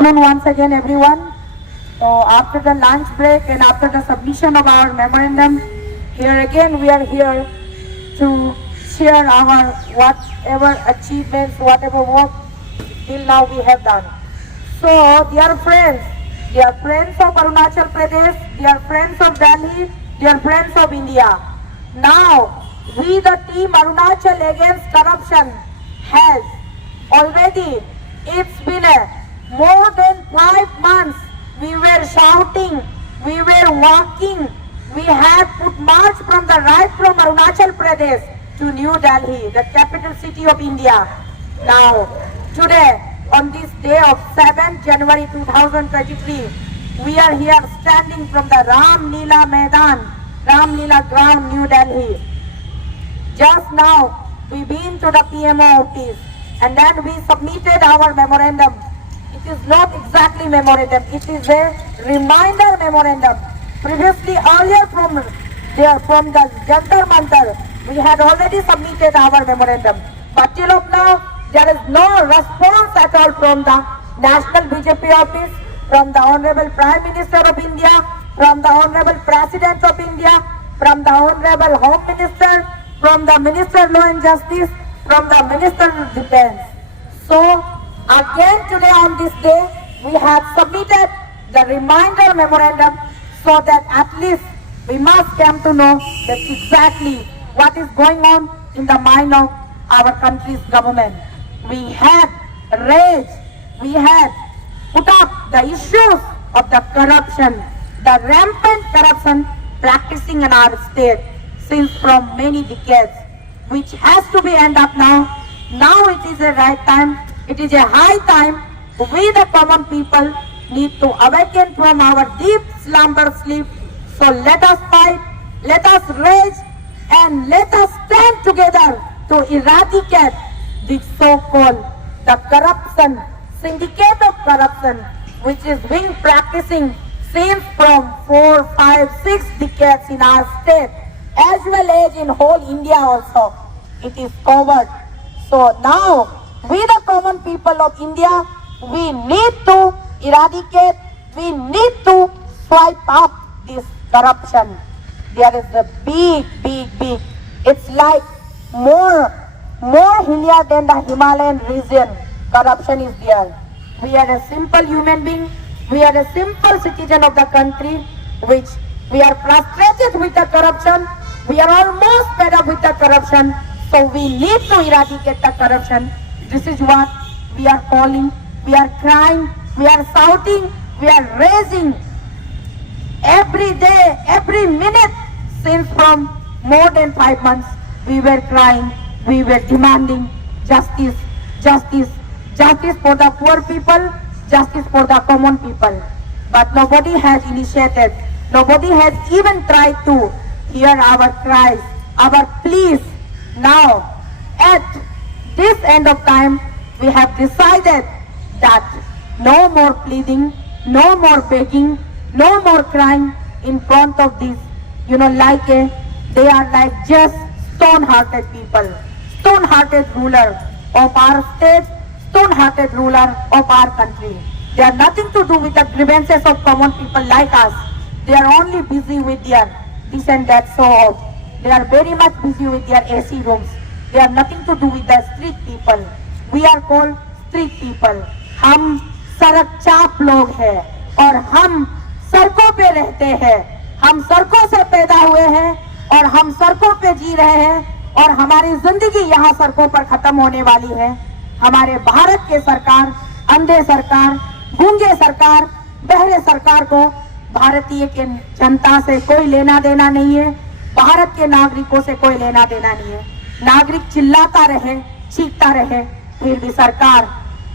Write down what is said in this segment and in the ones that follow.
Once again, everyone. So after the lunch break and after the submission of our memorandum, here again we are here to share our whatever achievements, whatever work till now we have done. So, dear friends of Arunachal Pradesh, dear friends of Delhi, dear friends of India, now we the team Arunachal Against Corruption has already, it's been more than 5 months, we were shouting, we were walking, we had put march from Arunachal Pradesh to New Delhi, the capital city of India. Now, today, on this day of 7th January 2023, we are here standing from the Ram Leela Maidan, Ram Leela ground, New Delhi. Just now, we been to the PMO office and then we submitted our memorandum. It is not exactly memorandum, it is a reminder memorandum. Previously, earlier from the Jantar Mantar, we had already submitted our memorandum. But till of now, there is no response at all from the National BJP office, from the Honorable Prime Minister of India, from the Honorable President of India, from the Honorable Home Minister, from the Minister of Law and Justice, from the Minister of Defense. So, again today on this day, we have submitted the reminder memorandum so that at least we must come to know that exactly what is going on in the mind of our country's government. We had raised, we had put up the issues of the corruption, the rampant corruption practicing in our state since from many decades, which has to be end up now. Now it is a right time, it is a high time. We the common people need to awaken from our deep slumber sleep. So let us fight, let us raise, and let us stand together to eradicate the so-called the corruption, syndicate of corruption, which is being practicing since from 4, 5, 6 decades in our state, as well as in whole India also. It is covered. So now, we the common people of India, we need to eradicate, we need to swipe up this corruption. There is a big, it's like more hillier than the Himalayan region. Corruption is there. We are a simple human being, we are a simple citizen of the country, which we are frustrated with the corruption, we are almost fed up with the corruption, so we need to eradicate the corruption. This is what we are calling, we are crying, we are shouting, we are raising every day, every minute, since from more than 5 months, we were crying, we were demanding justice, justice, justice for the poor people, justice for the common people. But nobody has initiated, nobody has even tried to hear our cries, our pleas. Now, at this end of time, we have decided that no more pleading, no more begging, no more crying in front of this, they are like just stone-hearted people, stone-hearted ruler of our state, stone-hearted ruler of our country. They are nothing to do with the grievances of common people like us. They are only busy with their this and that so. They are very much busy with their AC rooms. They have nothing to do with the street people. We are called street people. हम सड़क चाप लोग हैं और हम सड़कों पे रहते हैं, हम सड़कों से पैदा हुए हैं और हम सड़कों पे जी रहे हैं और हमारी जिंदगी यहाँ सड़कों पर खत्म होने वाली है। हमारे भारत के सरकार, अंधे सरकार, गूंगे सरकार, बहरे सरकार को भारतीय के जनता से कोई लेना देना नहीं है, भारत के नागरिकों से कोई लेना देना नहीं है। नागरिक चिल्लाता रहे, चीखता रहे, फिर भी सरकार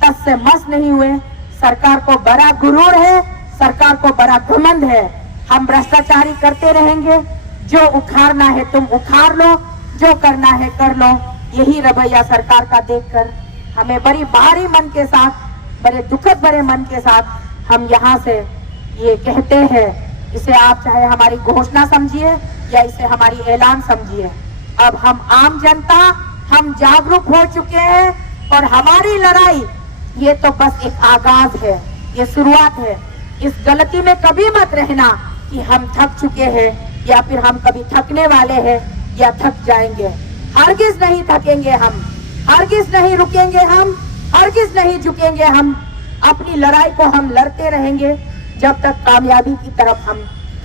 तस से मस नहीं हुए। सरकार को बड़ा गुरूर है, सरकार को बड़ा घमंड है। हम भ्रष्टाचारी करते रहेंगे, जो उखाड़ना है तुम उखाड़ लो, जो करना है कर लो। यही रवैया सरकार का देखकर हमें बड़ी भारी मन के साथ, बड़े दुखद भरे मन के साथ हम यहाँ से ये कहते हैं। इसे आप चाहे हमारी घोषणा समझिए या इसे हमारी ऐलान समझिए। अब हम आम जनता, हम जागरूक हो चुके हैं और हमारी लड़ाई ये तो बस एक आगाज है, ये शुरुआत है। इस गलती में कभी मत रहना कि हम थक चुके हैं या फिर हम कभी थकने वाले हैं या थक जाएंगे। हरगिज नहीं थकेंगे हम, हरगिज नहीं रुकेंगे हम, हरगिज नहीं झुकेंगे हम। अपनी लड़ाई को हम लड़ते रहेंगे जब तक कामयाबी की तरफ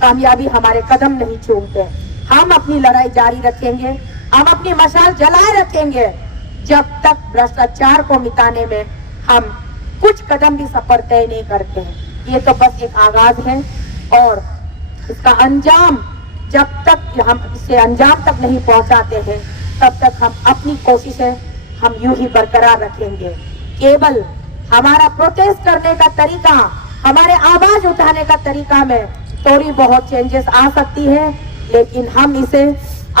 कामयाबी हमारे कदम नहीं चूमते। हम अपनी लड़ाई जारी रखेंगे, हम अपनी मशाल जलाए रखेंगे जब तक भ्रष्टाचार को मिटाने में हम कुछ कदम भी सफर तय नहीं करते हैं। ये तो बस एक आगाज है और इसका अंजाम जब तक हम इसे अंजाम तक नहीं पहुंचाते हैं तब तक हम अपनी कोशिशें हम यूं ही बरकरार रखेंगे। केवल हमारा प्रोटेस्ट करने का तरीका, हमारे आवाज उठाने का तरीका में थोड़ी बहुत चेंजेस आ सकती है, लेकिन हम इसे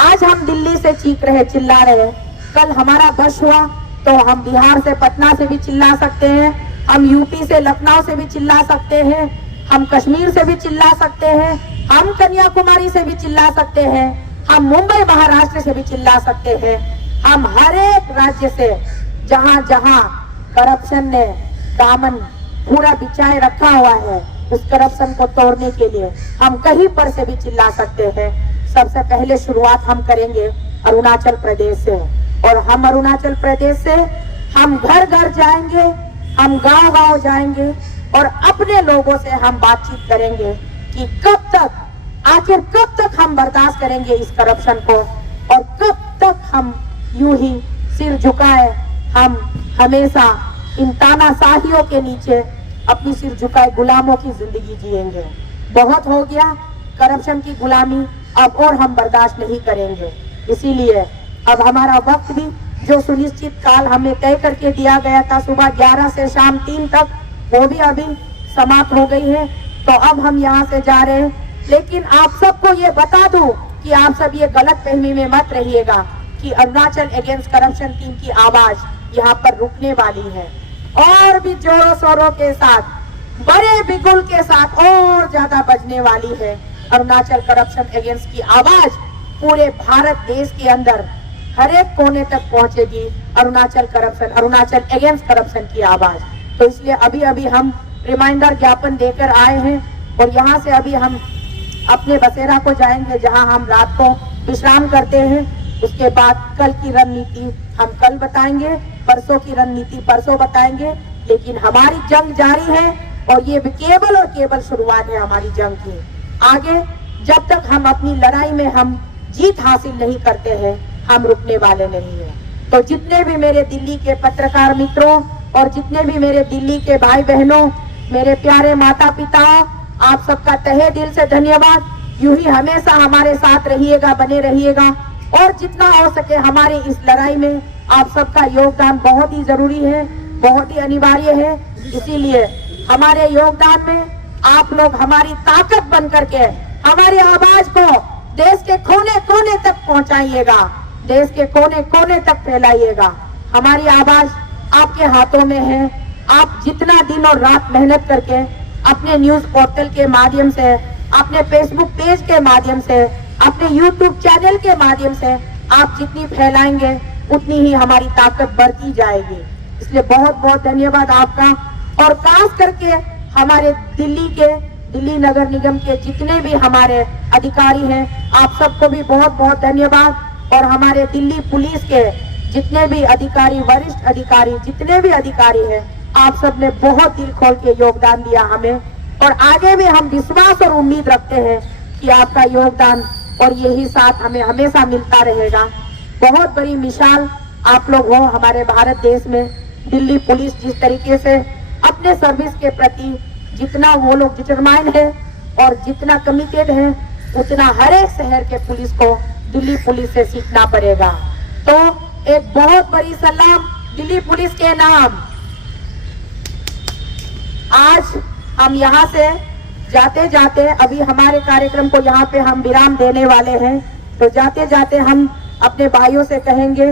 आज हम दिल्ली से चीख रहे, चिल्ला रहे, कल हमारा बस हुआ तो हम बिहार से पटना से भी चिल्ला सकते हैं, हम यूपी से लखनऊ से भी चिल्ला सकते हैं, हम कश्मीर से भी चिल्ला सकते हैं, हम कन्याकुमारी से भी चिल्ला सकते हैं, हम मुंबई महाराष्ट्र से भी चिल्ला सकते हैं। हम हर एक राज्य से जहां जहां करप्शन ने दामन पूरा बिछाए रखा हुआ है उस करप्शन को तोड़ने के लिए हम कहीं पर से भी चिल्ला सकते हैं। सबसे पहले शुरुआत हम करेंगे अरुणाचल प्रदेश से, और हम अरुणाचल प्रदेश से हम घर घर जाएंगे, हम गांव गांव जाएंगे और अपने लोगों से हम बातचीत करेंगे कि कब तक, आखिर कब तक हम बर्दाश्त करेंगे इस करप्शन को और कब तक हम यूं ही सिर झुकाए, हम हमेशा इन तानाशाहियों के नीचे अपनी सिर झुकाए गुलामों की जिंदगी जिएंगे। बहुत हो गया करप्शन की गुलामी, अब और हम बर्दाश्त नहीं करेंगे। इसीलिए अब हमारा वक्त भी जो सुनिश्चित काल हमें तय करके दिया गया था सुबह 11 से शाम 3 तक, वो भी अभी समाप्त हो गई है। तो अब हम यहाँ से जा रहे हैं, लेकिन आप सबको ये बता दूं कि आप सब ये गलत फहमी में मत रहिएगा कि अरुणाचल अगेंस्ट करप्शन टीम की आवाज यहाँ पर रुकने वाली है। और भी जोरों शोरों के साथ, बड़े बिगुल के साथ और ज्यादा बजने वाली है अरुणाचल करप्शन अगेंस्ट की आवाज। पूरे भारत देश के अंदर हर एक कोने तक पहुंचेगी अरुणाचल अगेंस्ट करप्शन की आवाज। तो इसलिए अभी अभी हम रिमाइंडर ज्ञापन देकर आए हैं और यहाँ से अभी हम अपने बसेरा को जाएंगे जहाँ हम रात को विश्राम करते हैं। उसके बाद कल की रणनीति हम कल बताएंगे, परसों की रणनीति परसों बताएंगे, लेकिन हमारी जंग जारी है और ये केवल और केवल शुरुआत है हमारी जंग की। आगे जब तक हम अपनी लड़ाई में हम जीत हासिल नहीं करते हैं हम रुकने वाले नहीं है। तो जितने भी मेरे दिल्ली के पत्रकार मित्रों और जितने भी मेरे दिल्ली के भाई बहनों, मेरे प्यारे माता पिता, आप सबका तहे दिल से धन्यवाद। यूं ही हमेशा हमारे साथ रहिएगा, बने रहिएगा और जितना हो सके हमारी इस लड़ाई में आप सबका योगदान बहुत ही जरूरी है, बहुत ही अनिवार्य है। इसीलिए हमारे योगदान में आप लोग हमारी ताकत बन करके हमारी आवाज को देश के कोने कोने तक पहुंचाइएगा, देश के कोने कोने तक फैलाइएगा। हमारी आवाज आपके हाथों में है। आप जितना दिन और रात मेहनत करके अपने न्यूज पोर्टल के माध्यम से, अपने फेसबुक पेज के माध्यम से, अपने यूट्यूब चैनल के माध्यम से आप जितनी फैलाएंगे उतनी ही हमारी ताकत बढ़ती जाएगी। इसलिए बहुत बहुत धन्यवाद आपका। और खास करके हमारे दिल्ली नगर निगम के जितने भी हमारे अधिकारी हैं, आप सबको भी बहुत बहुत धन्यवाद। और हमारे दिल्ली पुलिस के जितने भी अधिकारी, वरिष्ठ अधिकारी, जितने भी अधिकारी हैं, आप सब ने बहुत दिल खोल के योगदान दिया हमें और आगे भी हम विश्वास और उम्मीद रखते हैं कि आपका योगदान और यही साथ हमें हमेशा मिलता रहेगा। बहुत बड़ी मिसाल आप लोग हो हमारे भारत देश में। दिल्ली पुलिस जिस तरीके से अपने सर्विस के प्रति जितना वो लोग डिटरमाइन है और जितना कमिटेड है, उतना हर एक शहर के पुलिस को दिल्ली पुलिस से सीखना पड़ेगा। तो एक बहुत बड़ी सलाम दिल्ली पुलिस के नाम। आज हम यहाँ से जाते जाते अभी हमारे कार्यक्रम को यहाँ पे हम विराम देने वाले हैं। तो जाते जाते हम अपने भाइयों से कहेंगे,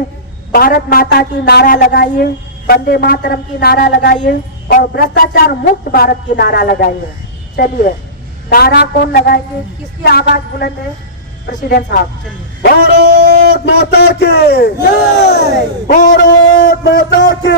भारत माता की नारा लगाइए, वंदे मातरम की नारा लगाइए और भ्रष्टाचार मुक्त भारत की नारा लगाइए। चलिए नारा कौन लगाएंगे, किसकी आवाज बुलंद है? प्रेसिडेंट साहब। भारत माता की जय, भारत माता की